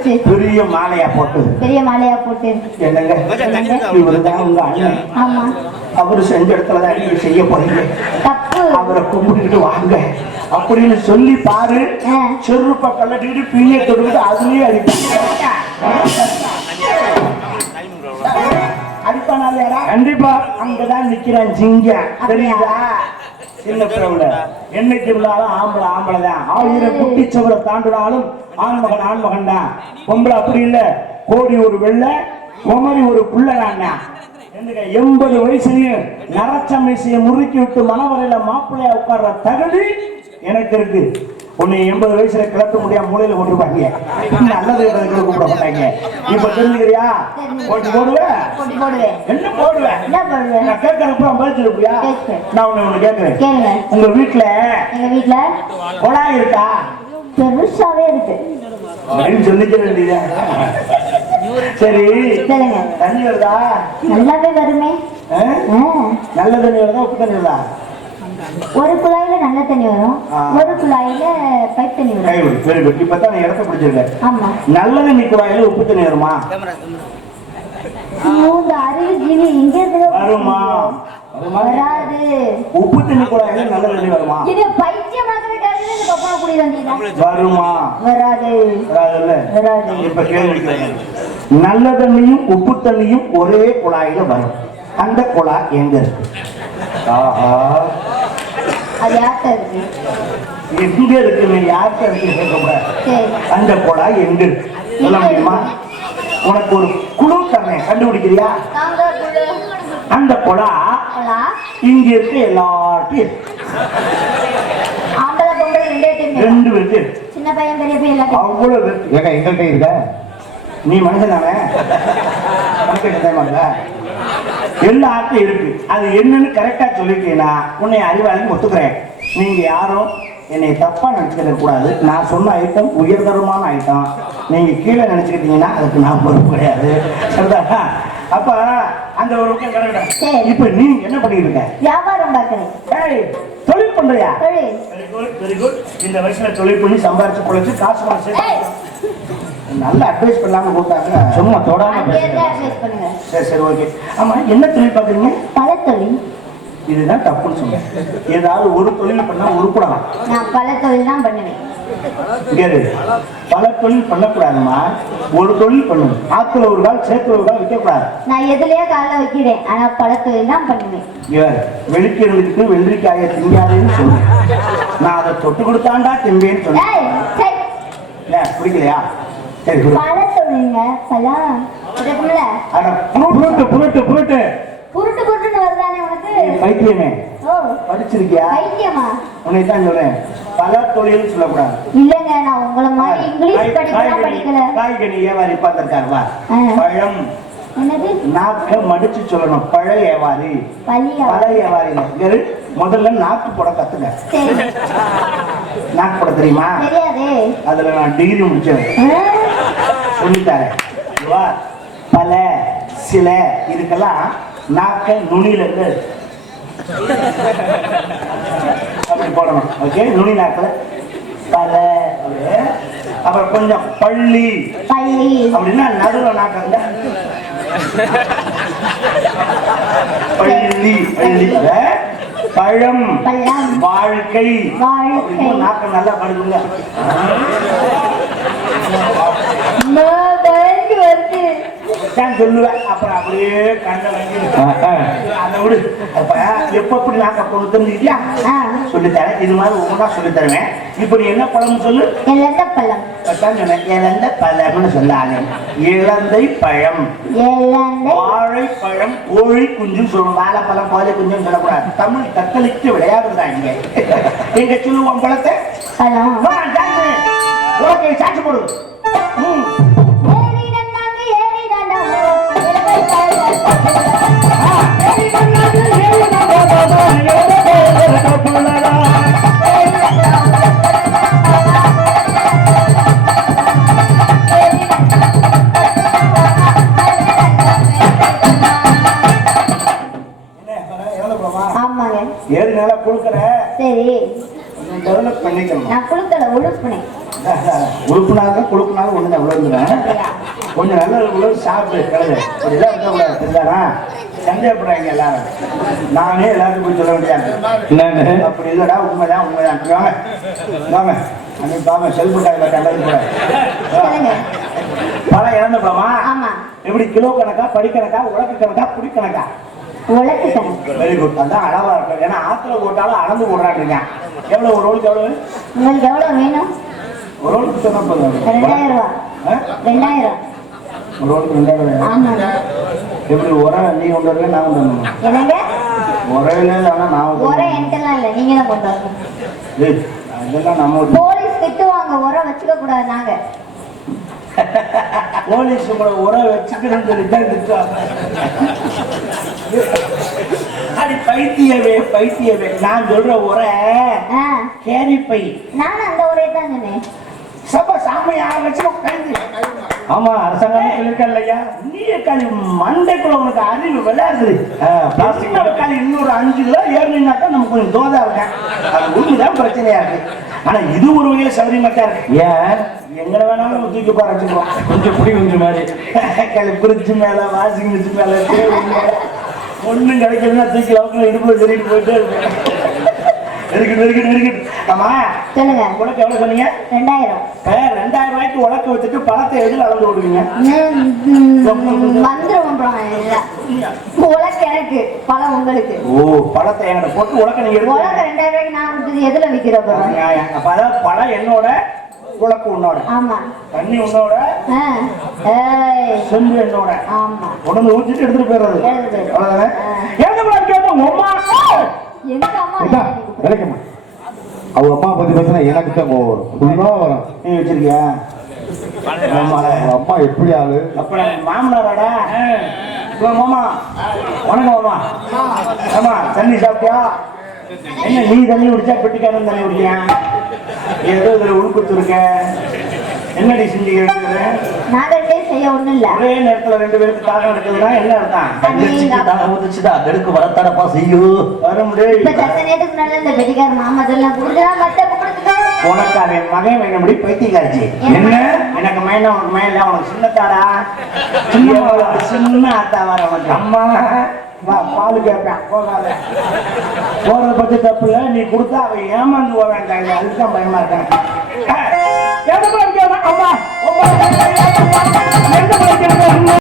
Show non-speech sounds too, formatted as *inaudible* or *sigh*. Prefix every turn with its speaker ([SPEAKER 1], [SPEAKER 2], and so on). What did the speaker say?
[SPEAKER 1] வச்சு
[SPEAKER 2] பெரிய மாலையா போட்டு.
[SPEAKER 1] பெரிய மாலையா போட்டு.
[SPEAKER 2] என்னங்க? இவரு தான் உங்க அண்ணன்.
[SPEAKER 1] ஆமா.
[SPEAKER 2] அவரு செஞ்ச இடத்துல தான் நீங்க செய்ய போறீங்க. அவரை கும்பிட்டுக்கிட்டு வாங்க. அப்படின்னு சொல்லி பாரு. செருப்ப கல்லட்டிட்டு பீய தொடுக்கிட்டு அதுலயே அடிப்பாங்க அடிப்பானா கண்டிப்பா. அங்கதான் நிக்கிறான் சிங்க தெரியுதா? சின்ன பிறவுல என்னைக்கு உள்ளாலும் ஆம்பளை ஆம்பளை தான் ஆயிரம் குட்டி சுவரை தாண்டினாலும் ஆண்மகன் ஆண்மகன் தான் பொம்பளை அப்படி இல்ல. கோடி ஒரு வெள்ளை குமரி ஒரு புள்ள எண்பது வயசுலயும் நரச்ச மீசைய முறுக்கி விட்டு மனவரையில மாப்பிள்ளையா உட்கார்ற தகுதி எனக்கு இருக்கு. உன்னை எண்பது வயசுல கிளப்ப முடியாம மூலையில கொண்டுருப்பாங்க நல்லது கெட்டதுக்கு கூப்பிட மாட்டாங்க. இப்ப தெரிஞ்சுக்கிறியா? போட்டு போடுவேன் என்ன போடுவேன் நான் கேட்கறப்ப பதிச்சிருப்பியா. நான் உன்னை ஒண்ணு கேட்கிறேன். உங்க வீட்டுல
[SPEAKER 1] எங்க வீட்ல
[SPEAKER 2] குழாய் இருக்கா?
[SPEAKER 1] பெருசாவே இருக்கு.
[SPEAKER 2] அப்படின்னு சொல்லிக்க வேண்டியது? சரி. தண்ணி வருதா?
[SPEAKER 1] நல்லாவே வருமே.
[SPEAKER 2] நல்ல தண்ணி வருதா உப்பு தண்ணி வருதா?
[SPEAKER 1] ஒரு குழாயில நல்ல தண்ணி வரும். ஒரு குழாயில பைப் தண்ணி வரும்.
[SPEAKER 2] வெரி குட் இப்பதான் நீ இடத்த பிடிச்சிருக்க
[SPEAKER 1] ஆமா.
[SPEAKER 2] நல்ல தண்ணி குழாயில உப்பு தண்ணி வருமா?
[SPEAKER 1] இந்த அறிவு ஜீவி இங்க இருந்து
[SPEAKER 2] வருமா?
[SPEAKER 1] வராது.
[SPEAKER 2] உப்பு தண்ணி குழாயில நல்ல தண்ணி வருமா?
[SPEAKER 1] இது பைத்தியமாகவே குடி வந்தீங்க
[SPEAKER 2] வருமா?
[SPEAKER 1] வராது.
[SPEAKER 2] வராதுல்ல?
[SPEAKER 1] வராது.
[SPEAKER 2] இப்ப கேள்வி கேளுங்க. நல்ல தண்ணியும் உப்பு தண்ணியும் ஒரே குழாயில வரும். அந்த குழாய் எங்க இருக்கு? ஆஹா.
[SPEAKER 1] அது யார்கிட்ட இருக்கு?
[SPEAKER 2] எங்க இருக்குன்னு யார்கிட்ட இருக்கு கேட்கக்கூடாது
[SPEAKER 1] சரி.
[SPEAKER 2] அந்த குழாய் எங்க இருக்கு? சொல்ல முடியுமா? உனக்கு ஒரு குழு தரேன் கண்டுபிடிக்கிறியா. அந்த குழா. இங்க இருக்க
[SPEAKER 1] பொம்பளை ரெண்டே டீம்
[SPEAKER 2] ரெண்டு பேருக்கு.
[SPEAKER 1] சின்ன பையன் பெரிய பையன்
[SPEAKER 2] அவ்வளவு. ஏங்க எங்கள்கிட்ட இருக்க? நீ மனுஷன் தானே? எல்லா ஆட்டும் இருக்கு. அது என்னன்னு கரெக்டா சொல்லிட்டீங்கன்னா உன்னை அறிவாளின்னு ஒத்துக்கிறேன். நீங்க யாரும் என்னை தப்பா நினைச்சுக்கிட கூடாது நான் சொன்ன ஐட்டம் உயர்தரமான ஐட்டம் நீங்க கீழே நினைச்சுக்கிட்டீங்கன்னா அதுக்கு நான் பொறுப்பு கிடையாது. சரிதானா? அப்ப அந்த ஒரு. இப்ப நீ என்ன பண்ணிட்டு இருக்க?
[SPEAKER 1] வியாபாரம் பார்க்கிறேன்.
[SPEAKER 2] ஏய், தொழில் பண்றியா? வெரி குட் இந்த வயசுல தொழில் பண்ணி சம்பாரிச்சு பொழைச்சு காசு காசு நல்ல அட்வைஸ் பண்ணாம கூப்பிட்டாங்க சும்மா தொடாம சரி சரி ஓகே ஆமா என்ன தொழில் பாக்குறீங்க
[SPEAKER 1] பல தொழில்
[SPEAKER 2] இதுதான் தப்புன்னு சொன்னேன். ஏதாவது ஒரு தொழில் பண்ணா உருப்படலாம்.
[SPEAKER 1] நான் பல தொழில் தான் பண்ணுவேன்.
[SPEAKER 2] பல தொழில் பண்ணக்கூடாதுமா ஒரு தொழில் பண்ணணும் ஆத்துல ஒரு கால் சேத்துல ஒரு கால் விற்கக்கூடாது
[SPEAKER 1] நான் எதுலயே காலைல வைக்கிறேன். ஆனா பல தொழில் தான் பண்ணுவேன்.
[SPEAKER 2] வெளிக்கிறதுக்கு வெள்ளரிக்காயை திங்காதேன்னு சொல்லுவேன் நான் அதை தொட்டு கொடுத்தாண்டா திம்பேன்னு சொன்னேன். பிடிக்கலையா.
[SPEAKER 1] பல தொழிலுங்க பழம் இருக்கும்ல
[SPEAKER 2] அட புருட்டு புருட்டு புருட்டு
[SPEAKER 1] புருட்டு. புருட்டுன்னு வருதானே உனக்கு?
[SPEAKER 2] பைத்தியமே.
[SPEAKER 1] ஓ.
[SPEAKER 2] படிச்சிருக்கியா?
[SPEAKER 1] பைத்தியமா?
[SPEAKER 2] உன்னை தான் சொல்றேன். பல தொழில் சொல்லக்கூடாது.
[SPEAKER 1] இல்லைங்க நான் உங்களை மாதிரி இங்கிலீஷ் படிக்கலாம் படிக்கல.
[SPEAKER 2] காய்கனி பார்த்திருக்காரு வா. பழம்.
[SPEAKER 1] என்னது?
[SPEAKER 2] நாக்க மடிச்சு சொல்லணும்.
[SPEAKER 1] பழியா
[SPEAKER 2] பழ வியாபாரி இரு. முதல்ல நாக்கு போட கத்துக்க. நாக்கு போட தெரியுமா? அதுல நான் டிகிரி முடிச்சேன் சொல்லிட்டாரு பல சில இதுக்கெல்லாம் நாக்க நுனியில இருந்து அப்படி போடணும். ஓகே நுனி நாக்கில். பல அப்புறம் கொஞ்சம் பள்ளி.
[SPEAKER 1] பள்ளி
[SPEAKER 2] அப்படின்னா நடுவில் நாக்கங்க பள்ளி பள்ளி. பழம்.
[SPEAKER 1] பழம்.
[SPEAKER 2] வாழ்க்கை. நாக்க நல்லா படுக்குங்க தான் சொல்லுவேன். அப்புறம் அப்படியே கண்ணை வாங்கி அதை விடு. அப்ப எப்ப எப்படி நாக்க தெரிஞ்சுக்கிட்டியா
[SPEAKER 1] ஆ.
[SPEAKER 2] சொல்லித்தரேன். இது மாதிரி ஒவ்வொன்றா சொல்லித் தருவேன் இப்போ நீ என்ன பழம்னு சொல்லு?
[SPEAKER 1] இழந்த பழம்.
[SPEAKER 2] இழந்த பழம்னு சொல்லானே இழந்தை பழம். வாழைப்பழம் கோழி குஞ்சுன்னு சொல்லணும் வாழைப்பழம் கோழி குஞ்சுன்னு சொல்லக்கூடாது. தமிழ் தத்தளித்து விளையாடுறாங்க எங்க சொல்லுவோம் பழத்தை?
[SPEAKER 1] பழம்.
[SPEAKER 2] ஓகே சாட்சி போடு. ஏழு நாளா கொடுக்குற
[SPEAKER 1] சரி. நான் குழுக்களை உழுப்புனேன்.
[SPEAKER 2] உழுப்புனாக்க குழுப்புனாக்க ஒண்ணு தான்
[SPEAKER 1] அப்படியா?
[SPEAKER 2] கொஞ்சம் நல்ல உழவு சாப்பிடு கிளது அப்படிலாம் இருக்கக்கூடாது தெரிஞ்சாரா சந்தேகப்படுறாங்க எல்லாரும். நானே எல்லாருக்கும் போய் சொல்ல வேண்டியது
[SPEAKER 3] என்னன்னு?
[SPEAKER 2] அப்படி இல்லடா உண்மைதான் உண்மைதான். வாங்க. வாங்க. அன்னைக்கு பாவம் செல்பு டாக்டர் கண்டது கூட பழம் இறந்த பழமா?
[SPEAKER 1] ஆமா.
[SPEAKER 2] எப்படி கிலோ கணக்கா படிக்கணக்கா உலக்கு கணக்கா புடி கணக்கா?
[SPEAKER 1] உலக்கு கணக்கு.
[SPEAKER 2] வெரி குட் அதான் அளவா இருக்கும் ஏன்னா ஆத்துல போட்டாலும் அளந்து போடுறாங்க எவ்வளவு ஒரு ரோலுக்கு எவ்வளவு?
[SPEAKER 1] உங்களுக்கு எவ்வளவு வேணும்?
[SPEAKER 2] ஒரு ரோலுக்கு சொன்னா போதும்.
[SPEAKER 1] ரெண்டாயிரம் ரூபா.
[SPEAKER 2] ஆ?
[SPEAKER 1] ரெண்டாயிரம்
[SPEAKER 2] ஒரு ரோலுக்கு ரெண்டாயிரம்
[SPEAKER 1] ஆமாங்க.
[SPEAKER 2] எப்படி உரம் நீ கொண்டு வருவே நான் கொண்டு வரணும்?
[SPEAKER 1] என்னங்க?
[SPEAKER 2] உரையில ஆனா நான்
[SPEAKER 1] உரம். என்கிட்டலாம் இல்லை நீங்க தான் கொண்டு வரணும்.
[SPEAKER 2] ஏய், அதெல்லாம் நம்ம
[SPEAKER 1] போலீஸ் திட்டுவாங்க உரம் வச்சுக்க கூடாது நாங்க. *laughs*
[SPEAKER 2] போலீஸ் உங்களை உரம் வச்சுக்கிறேன்னு சொல்லி தான் திட்டுவாங்க. அடி பைத்தியவே பைத்தியவே நான் சொல்ற உரை கேரி பை
[SPEAKER 1] நானும் அந்த ஒரே தான் சொன்னேன்.
[SPEAKER 2] சப சாமியா வச்சு உட்காந்து
[SPEAKER 3] ஆமா அரசாங்கம் சொல்லியிருக்கேன் இல்லையா
[SPEAKER 2] நீ காலி மண்டைக்குள்ள உனக்கு அறிவு விளையாடுது. பிளாஸ்டிக் காலி இன்னொரு அஞ்சு கிலோ ஏறினாக்கா நமக்கு கொஞ்சம் தோதா இருக்கேன் அது உண்மைதான் பிரச்சனையா இருக்கு. ஆனா இது ஒரு வகையில சௌரியமாட்டா இருக்கு.
[SPEAKER 3] ஏன்?
[SPEAKER 2] எங்களை வேணாலும் தூக்கி வச்சுக்கிறோம்
[SPEAKER 3] கொஞ்சம் புடி கொஞ்சம் மாதிரி
[SPEAKER 2] பிரிட்ஜ் மேல வாஷிங் மிஷின் மேல ஒண்ணும் கிடைக்கலன்னா தூக்கி லவுக்கில் இடுப்புல சொல்லிட்டு போயிட்டே இருக்கு இருக்குது இருக்குது இருக்குது ஆமா
[SPEAKER 1] சொல்லுங்க.
[SPEAKER 2] உனக்கு எவ்வளவு சொன்னீங்க?
[SPEAKER 1] ரெண்டாயிரம்.
[SPEAKER 2] ரெண்டாயிரம் ரூபாய்க்கு உலக்க வச்சுட்டு பழத்தை எதில் அளந்து விடுவீங்க?
[SPEAKER 1] ம், ம், வந்துரும் அப்புறம் எல்லாம். உலக்கு எனக்கு. பழம் உங்களுக்கு.
[SPEAKER 2] ஓ பழத்தை என்கிட்ட போட்டு உலக்க நீங்க
[SPEAKER 1] உலக
[SPEAKER 2] எடுத்து
[SPEAKER 1] ரெண்டாயிரம் ரூபாய்க்கு நான் கொடுத்தது எதுல
[SPEAKER 2] நியாயம். அப்ப அதாவது பழம் என்னோட உலக்கு உன்னோட.
[SPEAKER 1] ஆமா.
[SPEAKER 2] தண்ணி உன்னோட. செம்பு என்னோட.
[SPEAKER 1] ஆமா.
[SPEAKER 2] உடம்பு ஊற்றிட்டு எடுத்துட்டு போயிடுறது. அவ்வளவுதானே. எங்க உம்மா.
[SPEAKER 1] எங்க அம்மா
[SPEAKER 3] இதா, விளக்கம்மா அவங்க அம்மா பத்தி பேசினா எனக்கு தான் கோவம் வரும். ஃபுல்லா வரும்.
[SPEAKER 2] நீ வச்சிருக்கியா?
[SPEAKER 3] அம்மா எப்படி ஆளு?
[SPEAKER 2] அப்ப நான் மாமனாராடா? மாமா. வணக்கம் மாமா. ஆமா தண்ணி சாப்பிட்டியா? என்ன நீ தண்ணி குடிச்சா பெட்டிக்காரன் தண்ணி குடிக்கிறேன்? ஏதோ இதுல உள்குத்து இருக்க என்னடி செஞ்சுக்கிறது
[SPEAKER 1] நாகரிகே செய்ய ஒண்ணும் இல்ல
[SPEAKER 2] ஒரே நேரத்துல ரெண்டு பேருக்கு தாகம் எடுக்குதுன்னா என்ன அர்த்தம்?
[SPEAKER 1] தண்ணிங்க அப்பா.
[SPEAKER 3] ஊத்துச்சுதா அதற்கு வரத்தானப்பா செய்யும்
[SPEAKER 2] வர முடியும்
[SPEAKER 1] இப்ப சத்த நேரத்துக்கு முன்னால இந்த பெட்டிக்கார மாமா இதெல்லாம் கொடுத்தா மத்த
[SPEAKER 2] அவன் மகன் வேணும்படி பைத்தியக்காரச்சி என்ன? எனக்கு மயனா உனக்கு மயன் உனக்கு சின்னத்தாடா சின்ன சின்ன வர உனக்கு. அம்மா. வா பால் கேட்பேன் போகாத. போறத பத்தி தப்பு இல்ல. நீ கொடுத்தா ஏமாந்து வேண்டாங்க அதுதான் பயமா அம்மா அம்மா. எங்க போய் கேட்க?